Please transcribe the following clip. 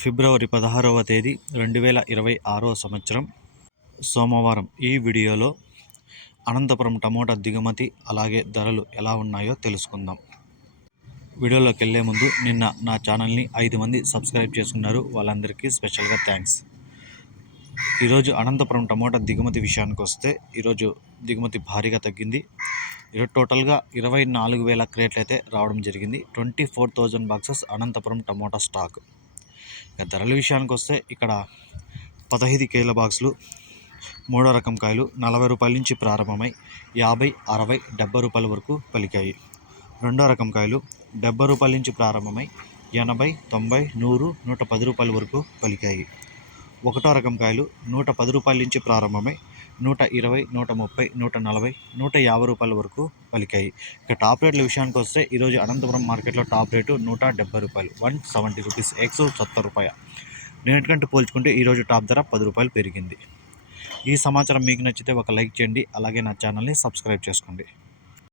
ఫిబ్రవరి 16వ తేదీ 2026వ సంవత్సరం సోమవారం. ఈ వీడియోలో అనంతపురం టమోటా దిగుమతి అలాగే ధరలు ఎలా ఉన్నాయో తెలుసుకుందాం. వీడియోలోకి వెళ్ళే ముందు నిన్న నా ఛానల్ని 5 మంది సబ్స్క్రైబ్ చేసుకున్నారు, వాళ్ళందరికీ స్పెషల్గా థ్యాంక్స్. ఈరోజు అనంతపురం టమోటా దిగుమతి విషయానికి వస్తే ఈరోజు దిగుమతి భారీగా తగ్గింది. ఈరోజు టోటల్గా 24,000 క్రేట్లు అయితే రావడం జరిగింది. 24,000 బాక్సెస్ అనంతపురం టమోటా స్టాక్. ఇక ధరల విషయానికి వస్తే ఇక్కడ 15 కేల బాక్సులు మూడో రకం కాయలు 40 రూపాయల నుంచి ప్రారంభమై 50, 60, 70 రూపాయల వరకు పలికాయి. రెండో రకం కాయలు 70 రూపాయల నుంచి ప్రారంభమై 80, 90, 100, 110 రూపాయల వరకు పలికాయి. ఒకటో రకం కాయలు 110 రూపాయల నుంచి ప్రారంభమై 120, 130, 140, 150 రూపాయల వరకు పలికాయి. ఇక టాప్ రేట్ల విషయానికి వస్తే ఈరోజు అనంతపురం మార్కెట్లో టాప్ రేటు 170 రూపాయలు, 170 రూపీస్, 170 రూపాయ. నిన్నటికంటే పోల్చుకుంటే ఈరోజు టాప్ ధర 10 రూపాయలు పెరిగింది. ఈ సమాచారం మీకు నచ్చితే ఒక లైక్ చేయండి, అలాగే నా ఛానల్ని సబ్స్క్రైబ్ చేసుకోండి.